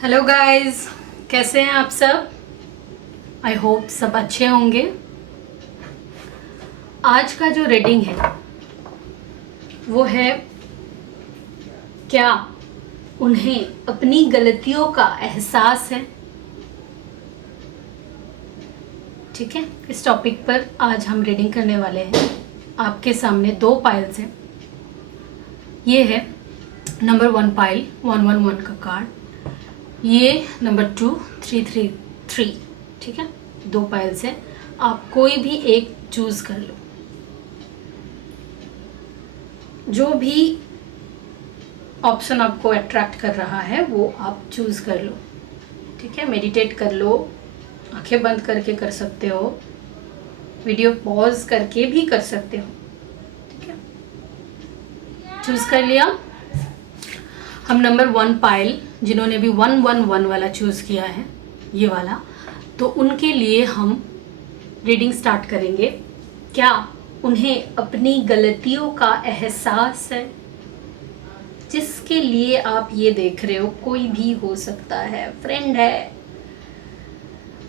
Hello guys, कैसे हैं आप सब। आई होप सब अच्छे होंगे। आज का जो रीडिंग है वो है, क्या उन्हें अपनी गलतियों का एहसास है। ठीक है, इस टॉपिक पर आज हम रीडिंग करने वाले हैं। आपके सामने दो पाइल्स हैं। ये है नंबर 1 पाइल 111 का कार्ड, ये नंबर 2 333। ठीक है, दो पाइल्स हैं, आप कोई भी एक चूज कर लो। जो भी ऑप्शन आपको अट्रैक्ट कर रहा है वो आप चूज कर लो। ठीक है, मेडिटेट कर लो, आंखें बंद करके कर सकते हो, वीडियो पॉज करके भी कर सकते हो। ठीक है, चूज कर लिया। हम नंबर 1 पाइल, जिन्होंने भी 111 वाला चूज किया है, ये वाला, तो उनके लिए हम रीडिंग स्टार्ट करेंगे। क्या उन्हें अपनी गलतियों का एहसास है। जिसके लिए आप ये देख रहे हो, कोई भी हो सकता है, फ्रेंड है,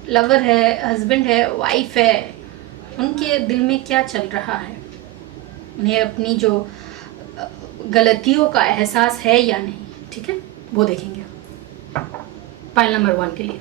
लवर है, हस्बैंड है, वाइफ है, उनके दिल में क्या चल रहा है, उन्हें अपनी जो गलतियों का एहसास है या नहीं। ठीक है, वो देखेंगे पाइल नंबर 1 के लिए।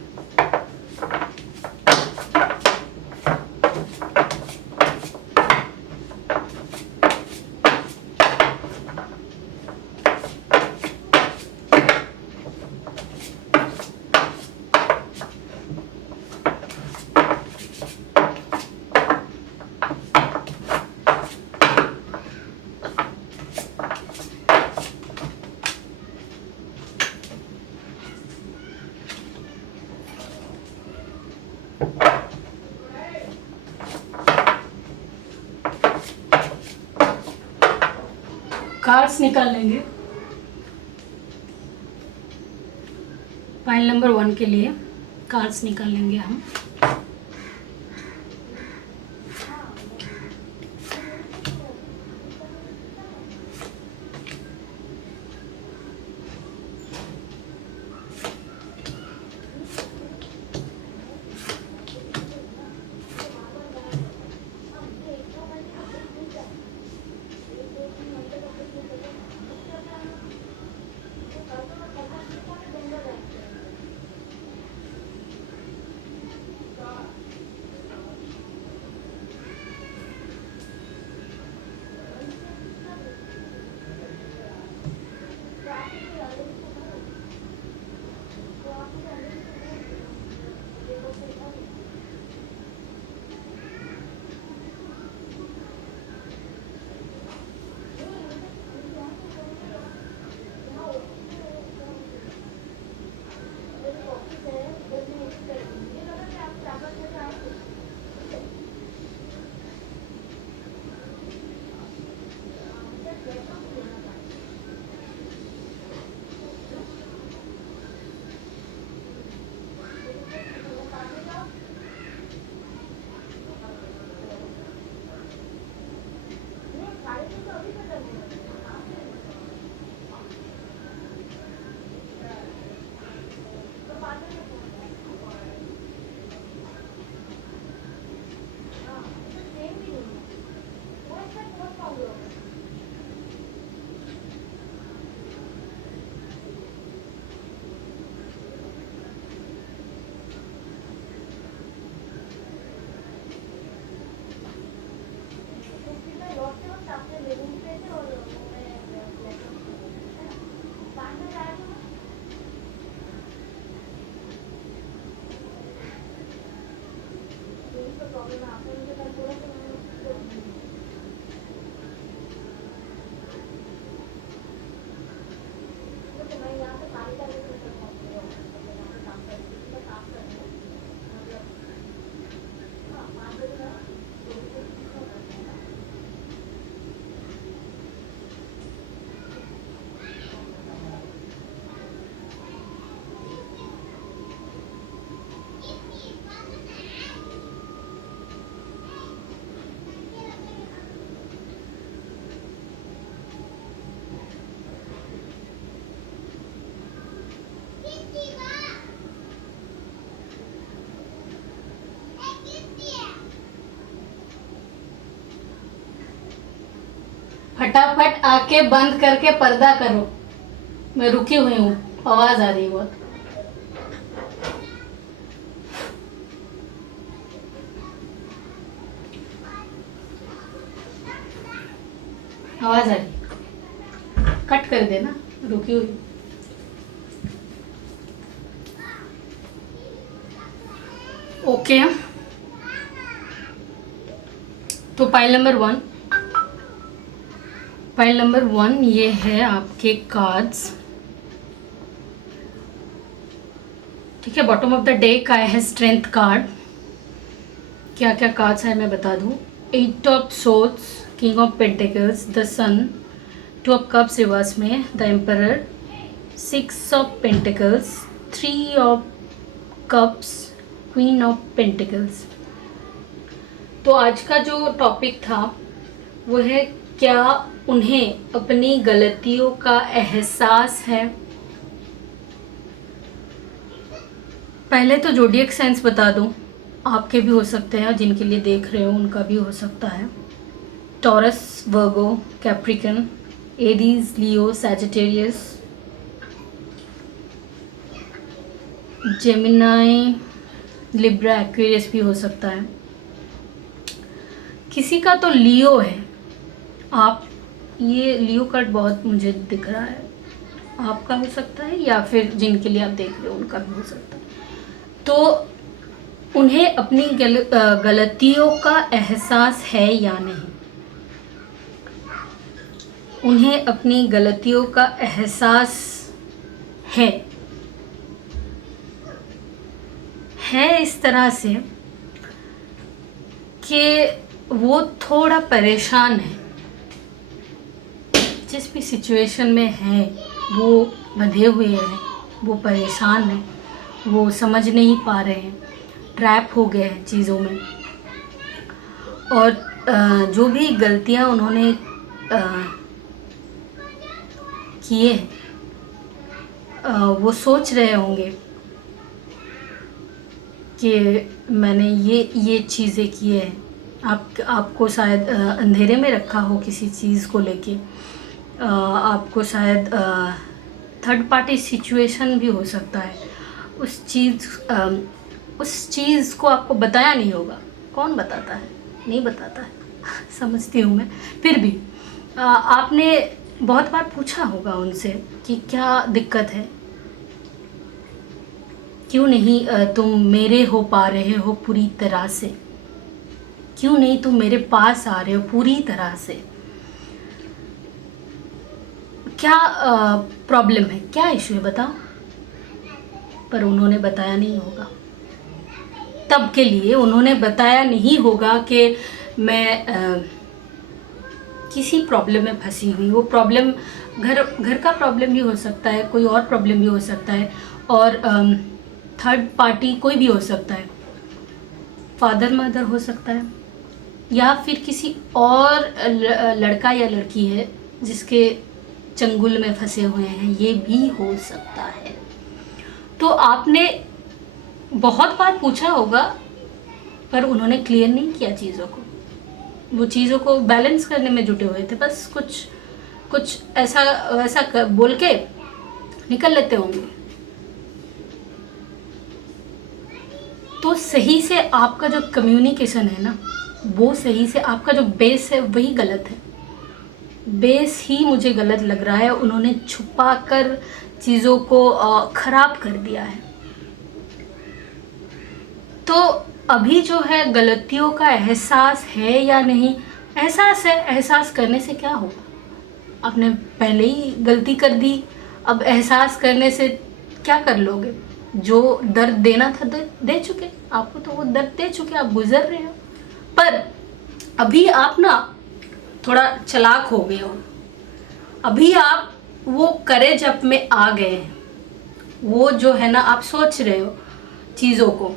कार्ड्स निकाल लेंगे पाइल नंबर 1 के लिए। कार्ड्स निकाल लेंगे हम। फटाफट आंखें बंद करके पर्दा करो। मैं रुकी हुई हूँ, आवाज आ रही है बहुत। आवाज आ रही है, कट कर देना, रुकी हुई। ओके, तो पाइल नंबर वन ये है आपके कार्ड्स। ठीक है, बॉटम ऑफ द डेक आया है स्ट्रेंथ कार्ड। क्या क्या कार्ड्स है मैं बता दूं। 8 of swords, king of pentacles, the sun, 2 of cups reverse में, the emperor, 6 of pentacles, 3 of cups, queen of pentacles. तो आज का जो टॉपिक था वो है, क्या उन्हें अपनी गलतियों का एहसास है। पहले तो ज़ोडिएक साइंस बता दूं, आपके भी हो सकते हैं, जिनके लिए देख रहे हो उनका भी हो सकता है। टॉरस, वर्गो, Capricorn, Aries, Leo, Sagittarius, Gemini, Libra, Aquarius भी हो सकता है। किसी का तो लियो है। आप, ये लियो कार्ड बहुत मुझे दिख रहा है, आपका हो सकता है, या फिर जिनके लिए आप देख रहे हो उनका भी हो सकता है। तो उन्हें अपनी गलतियों का एहसास है या नहीं, उन्हें अपनी गलतियों का एहसास है इस तरह से कि वो थोड़ा परेशान है। जिस भी सिचुएशन में है वो बंधे हुए हैं, वो परेशान हैं, वो समझ नहीं पा रहे हैं, ट्रैप हो गए हैं चीज़ों में। और जो भी गलतियां उन्होंने किए वो सोच रहे होंगे कि मैंने ये चीज़ें की है। आपको शायद अंधेरे में रखा हो किसी चीज़ को लेके, आपको शायद थर्ड पार्टी सिचुएशन भी हो सकता है। उस चीज़ को आपको बताया नहीं होगा। कौन बताता है, नहीं बताता है समझती हूँ मैं। फिर भी आपने बहुत बार पूछा होगा उनसे कि क्या दिक्कत है, क्यों नहीं तुम मेरे हो पा रहे हो पूरी तरह से, क्यों नहीं तुम मेरे पास आ रहे हो पूरी तरह से, क्या प्रॉब्लम है, क्या इशू है, बताओ। पर उन्होंने बताया नहीं होगा। तब के लिए उन्होंने बताया नहीं होगा कि मैं किसी प्रॉब्लम में फंसी हुई। वो प्रॉब्लम घर का प्रॉब्लम भी हो सकता है, कोई और प्रॉब्लम भी हो सकता है, और थर्ड पार्टी कोई भी हो सकता है, फादर मदर हो सकता है, या फिर किसी और लड़का या लड़की है जिसके चंगुल में फंसे हुए हैं, ये भी हो सकता है। तो आपने बहुत बार पूछा होगा, पर उन्होंने क्लियर नहीं किया चीज़ों को। वो चीज़ों को बैलेंस करने में जुटे हुए थे, बस कुछ ऐसा वैसा बोल के निकल लेते होंगे। तो सही से आपका जो कम्युनिकेशन है ना, वो सही से, आपका जो बेस है वही गलत है। बेस ही मुझे गलत लग रहा है। उन्होंने छुपा कर चीज़ों को खराब कर दिया है। तो अभी जो है, गलतियों का एहसास है या नहीं, एहसास है। एहसास करने से क्या होगा, आपने पहले ही गलती कर दी, अब एहसास करने से क्या कर लोगे। जो दर्द देना था दे चुके आपको, तो वो दर्द दे चुके, आप गुजर रहे हो। पर अभी आप ना थोड़ा चालाक हो गए हो, अभी आप वो करेज अप में आ गए हैं। वो जो है ना, आप सोच रहे हो चीज़ों को,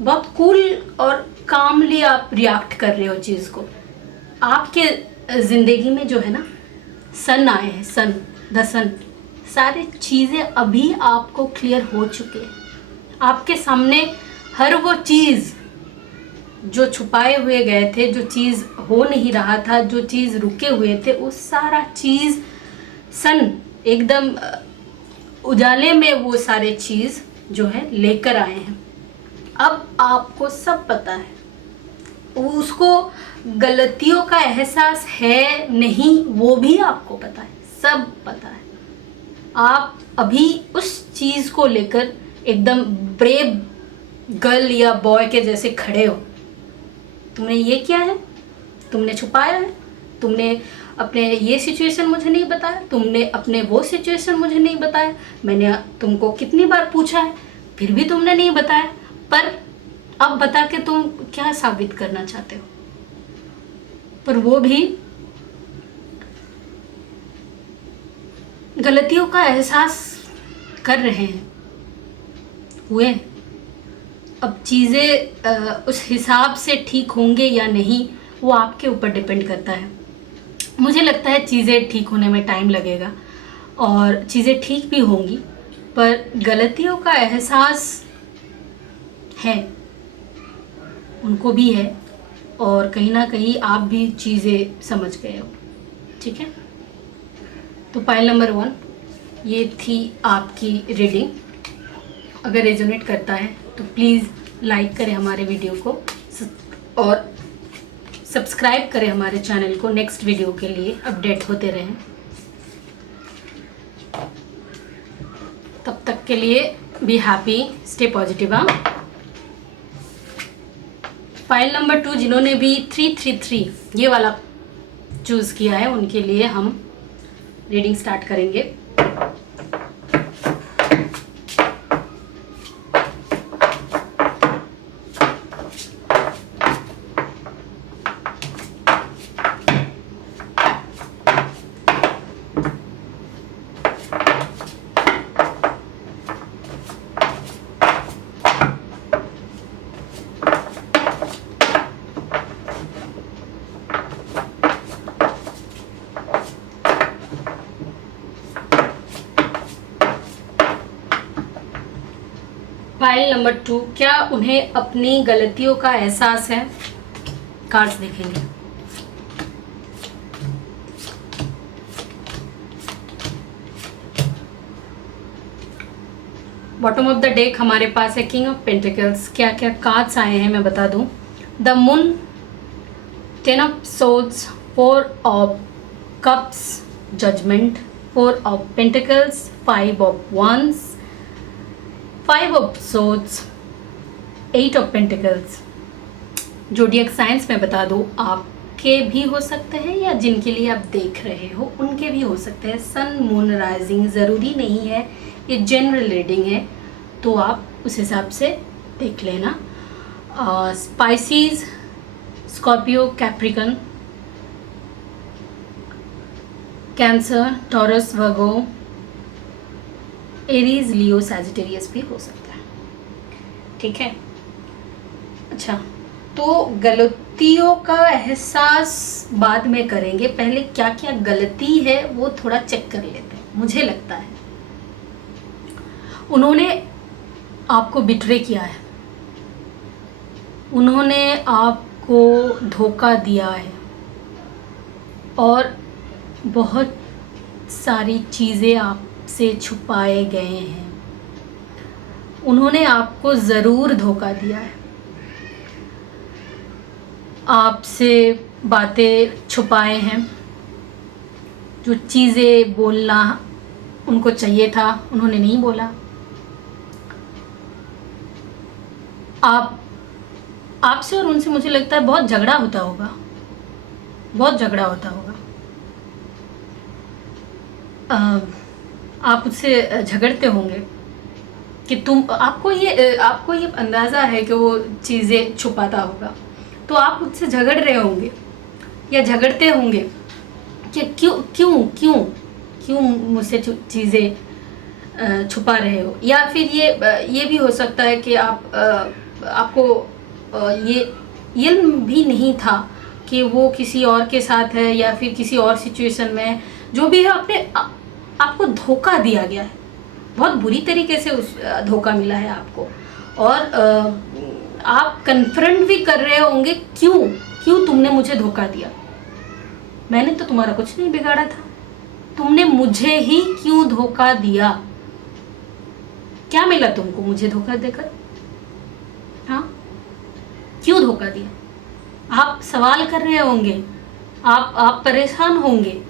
बहुत कूल और कामली आप रिएक्ट कर रहे हो चीज़ को। आपके ज़िंदगी में जो है ना, सन आए हैं, सन, द सन, सारी चीज़ें अभी आपको क्लियर हो चुके हैं। आपके सामने हर वो चीज़ जो छुपाए हुए गए थे, जो चीज़ हो नहीं रहा था, जो चीज़ रुके हुए थे, वो सारा चीज़ सन एकदम उजाले में वो सारे चीज़ जो है लेकर आए हैं। अब आपको सब पता है, उसको गलतियों का एहसास है नहीं वो भी आपको पता है, सब पता है। आप अभी उस चीज़ को लेकर एकदम ब्रेव गर्ल या बॉय के जैसे खड़े हो। तुमने ये किया है, तुमने छुपाया है, तुमने अपने ये सिचुएशन मुझे नहीं बताया, तुमने अपने वो सिचुएशन मुझे नहीं बताया, मैंने तुमको कितनी बार पूछा है फिर भी तुमने नहीं बताया। पर अब बता के तुम क्या साबित करना चाहते हो? पर वो भी गलतियों का एहसास कर रहे हैं, हुए। अब चीज़ें उस हिसाब से ठीक होंगे या नहीं वो आपके ऊपर डिपेंड करता है। मुझे लगता है चीज़ें ठीक होने में टाइम लगेगा और चीज़ें ठीक भी होंगी, पर गलतियों का एहसास है, उनको भी है, और कहीं ना कहीं आप भी चीज़ें समझ गए हो। ठीक है, तो पाइल नंबर 1 ये थी आपकी रीडिंग। अगर रेजोनेट करता है तो प्लीज़ लाइक करें हमारे वीडियो को और सब्सक्राइब करें हमारे चैनल को नेक्स्ट वीडियो के लिए अपडेट होते रहें। तब तक के लिए बी हैप्पी, स्टे पॉजिटिव। हाँ, फाइल नंबर 2 जिन्होंने भी 333 ये वाला चूज़ किया है उनके लिए हम रीडिंग स्टार्ट करेंगे। फाइल नंबर 2, क्या उन्हें अपनी गलतियों का एहसास है? कार्ड्स देखेंगे। बॉटम ऑफ द डेक हमारे पास है किंग ऑफ पेंटिकल्स। क्या क्या कार्ड्स आए हैं मैं बता दूं। The moon, 10 of swords, 4 of cups, judgement, 4 of pentacles, 5 of wands, 5 of swords, 8 of pentacles. Zodiac science में बता दो, आपके भी हो सकते हैं या जिनके लिए आप देख रहे हो उनके भी हो सकते हैं। सन, मून, राइजिंग ज़रूरी नहीं है, ये जनरल रीडिंग है, तो आप उस हिसाब से देख लेना। Pisces, Scorpio, Capricorn, Cancer, Taurus, Virgo, Aries, Leo, Sagittarius भी हो सकता है। ठीक है, अच्छा, तो गलतियों का एहसास बाद में करेंगे, पहले क्या क्या गलती है वो थोड़ा चेक कर लेते हैं। मुझे लगता है उन्होंने आपको बिट्रे किया है, उन्होंने आपको धोखा दिया है और बहुत सारी चीज़ें आपसे छुपाए गए हैं। उन्होंने आपको ज़रूर धोखा दिया है, आपसे बातें छुपाए हैं, जो चीज़ें बोलना उनको चाहिए था उन्होंने नहीं बोला। आपसे और उनसे मुझे लगता है बहुत झगड़ा होता होगा, बहुत झगड़ा होता होगा। आप उससे झगड़ते होंगे कि आपको ये अंदाज़ा है कि वो चीज़ें छुपाता होगा, तो आप उससे झगड़ रहे होंगे या झगड़ते होंगे कि क्यों क्यों क्यों क्यों मुझसे चीज़ें छुपा रहे हो। या फिर ये भी हो सकता है कि आपको ये इल्म भी नहीं था कि वो किसी और के साथ है या फिर किसी और सिचुएशन में है। जो भी है, आपको धोखा दिया गया है, बहुत बुरी तरीके से उस धोखा मिला है आपको। और आप कन्फ्रंट भी कर रहे होंगे, क्यों क्यों तुमने मुझे धोखा दिया, मैंने तो तुम्हारा कुछ नहीं बिगाड़ा था, तुमने मुझे ही क्यों धोखा दिया, क्या मिला तुमको मुझे धोखा देकर, हाँ क्यों धोखा दिया। आप सवाल कर रहे होंगे, आप परेशान होंगे,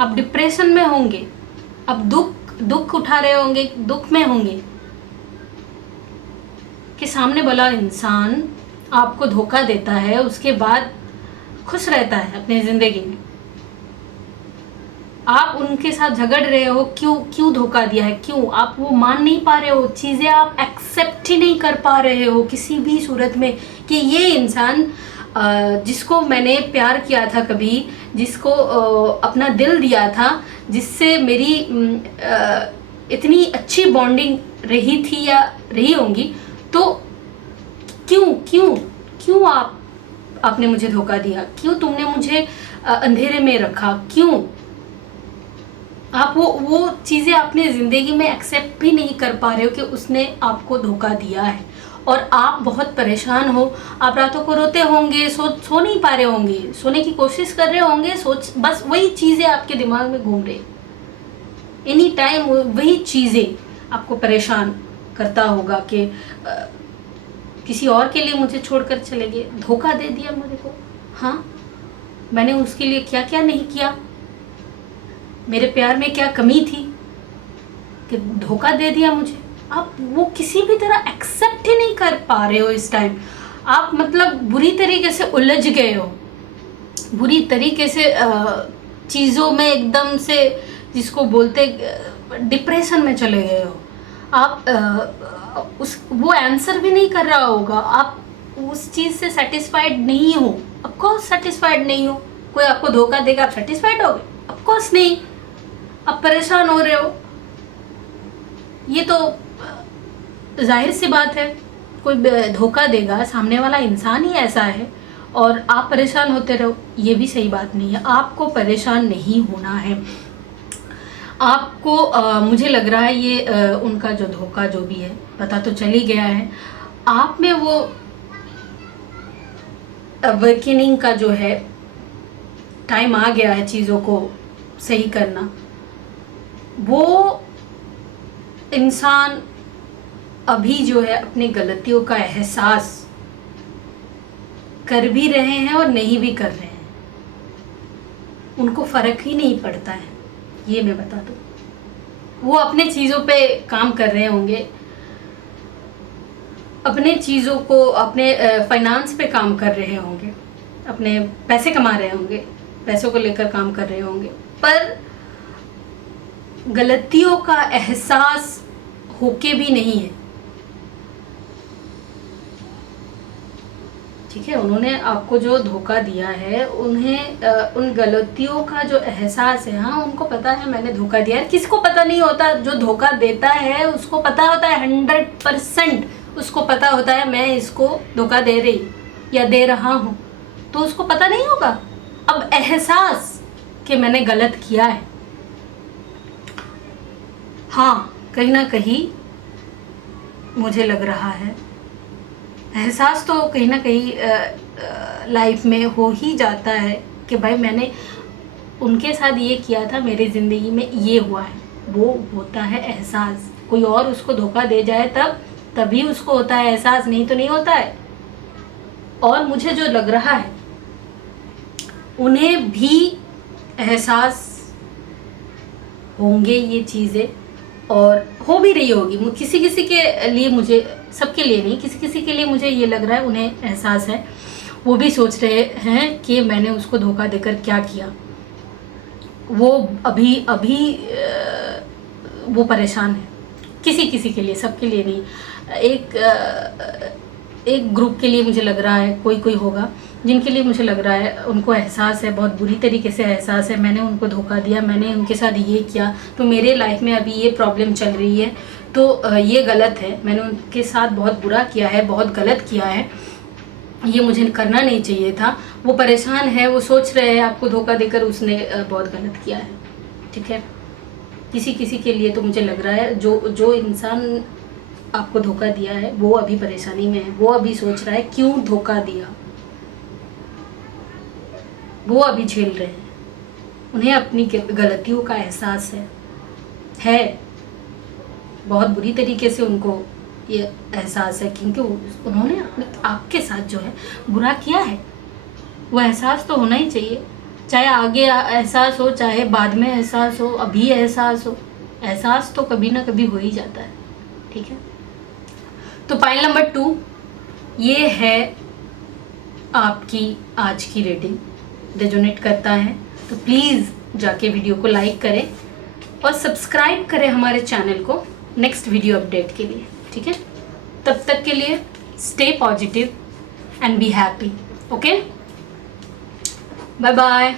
आप डिप्रेशन में होंगे, आप दुख उठा रहे होंगे, दुख में होंगे कि सामने वाला इंसान आपको धोखा देता है, उसके बाद खुश रहता है अपनी ज़िंदगी में, आप उनके साथ झगड़ रहे हो, क्यों धोखा दिया है, क्यों आप वो मान नहीं पा रहे हो, चीज़ें आप एक्सेप्ट ही नहीं कर पा रहे हो किसी भी सूरत में कि ये इंसान जिसको मैंने प्यार किया था कभी, जिसको अपना दिल दिया था, जिससे मेरी इतनी अच्छी बॉन्डिंग रही थी या रही होंगी, तो क्यों क्यों क्यों आपने मुझे धोखा दिया, क्यों तुमने मुझे अंधेरे में रखा, क्यों आप वो चीज़ें अपने ज़िंदगी में एक्सेप्ट भी नहीं कर पा रहे हो कि उसने आपको धोखा दिया है, और आप बहुत परेशान हो, आप रातों को रोते होंगे, सो नहीं पा रहे होंगे, सोने की कोशिश कर रहे होंगे, बस वही चीज़ें आपके दिमाग में घूम रही, एनी टाइम वही चीज़ें आपको परेशान करता होगा कि किसी और के लिए मुझे छोड़कर चले गए, धोखा दे दिया मुझे को, हाँ मैंने उसके लिए क्या क्या नहीं किया, मेरे प्यार में क्या कमी थी कि धोखा दे दिया मुझे। आप वो किसी भी तरह एक्सेप्ट ही नहीं कर पा रहे हो इस टाइम, आप मतलब बुरी तरीके से उलझ गए हो, बुरी तरीके से चीज़ों में एकदम से, जिसको बोलते डिप्रेशन में चले गए हो आप। वो आंसर भी नहीं कर रहा होगा, आप उस चीज़ से सेटिस्फाइड नहीं हो, ऑफकोर्स सेटिस्फाइड नहीं हो, कोई आपको धोखा देगा आप सेटिस्फाइड होगे, ऑफकोर्स नहीं, आप परेशान हो रहे हो, ये तो जाहिर सी बात है, कोई धोखा देगा, सामने वाला इंसान ही ऐसा है और आप परेशान होते रहो, ये भी सही बात नहीं है। आपको परेशान नहीं होना है, आपको मुझे लग रहा है ये उनका जो धोखा जो भी है पता तो चल ही गया है, आप में वो अवेकनिंग का जो है टाइम आ गया है चीज़ों को सही करना। वो इंसान अभी जो है अपनी गलतियों का एहसास कर भी रहे हैं और नहीं भी कर रहे हैं, उनको फ़र्क ही नहीं पड़ता है, ये मैं बता दूँ। वो अपने चीज़ों पे काम कर रहे होंगे, अपने चीज़ों को, अपने फाइनेंस पे काम कर रहे होंगे, अपने पैसे कमा रहे होंगे, पैसों को लेकर काम कर रहे होंगे, पर गलतियों का एहसास होके भी नहीं है, ठीक है। उन्होंने आपको जो धोखा दिया है, उन्हें उन गलतियों का जो एहसास है, हाँ उनको पता है मैंने धोखा दिया है। किसको पता नहीं होता, जो धोखा देता है उसको पता होता है 100%, उसको पता होता है मैं इसको धोखा दे रही या दे रहा हूँ, तो उसको पता नहीं होगा। अब एहसास कि मैंने गलत किया है, हाँ कहीं ना कहीं मुझे लग रहा है एहसास तो कहीं ना कहीं लाइफ में हो ही जाता है कि भाई मैंने उनके साथ ये किया था, मेरी ज़िंदगी में ये हुआ है, वो होता है एहसास। कोई और उसको धोखा दे जाए तभी उसको होता है एहसास, नहीं तो नहीं होता है। और मुझे जो लग रहा है उन्हें भी एहसास होंगे ये चीज़ें, और हो भी रही होगी किसी किसी के लिए, मुझे सबके लिए नहीं, किसी किसी के लिए मुझे ये लग रहा है उन्हें एहसास है। वो भी सोच रहे हैं कि मैंने उसको धोखा देकर क्या किया। वो अभी वो परेशान है, किसी किसी के लिए, सबके लिए नहीं। एक ग्रुप के लिए मुझे लग रहा है कोई होगा जिनके लिए मुझे लग रहा है उनको एहसास है, बहुत बुरी तरीके से एहसास है, मैंने उनको धोखा दिया, मैंने उनके साथ ये किया, तो मेरे लाइफ में अभी ये प्रॉब्लम चल रही है, तो ये गलत है, मैंने उनके साथ बहुत बुरा किया है, बहुत गलत किया है, ये मुझे करना नहीं चाहिए था। वो परेशान है, वो सोच रहे हैं आपको धोखा देकर उसने बहुत गलत किया है, ठीक है। किसी किसी के लिए तो मुझे लग रहा है जो इंसान आपको धोखा दिया है वो अभी परेशानी में है, वो अभी सोच रहा है क्यों धोखा दिया, वो अभी झेल रहे हैं, उन्हें अपनी गलतियों का एहसास है बहुत बुरी तरीके से उनको ये एहसास है, क्योंकि उन्होंने आपके साथ जो है बुरा किया है। वो एहसास तो होना ही चाहिए, चाहे आगे एहसास हो चाहे बाद में एहसास हो, अभी एहसास हो, एहसास तो कभी ना कभी हो ही जाता है। ठीक है, तो पाइल नंबर 2 ये है आपकी आज की रीडिंग। रेजोनेट करता है तो प्लीज़ जाके वीडियो को लाइक करें और सब्सक्राइब करें हमारे चैनल को नेक्स्ट वीडियो अपडेट के लिए। ठीक है, तब तक के लिए stay positive and be happy. Okay, bye bye.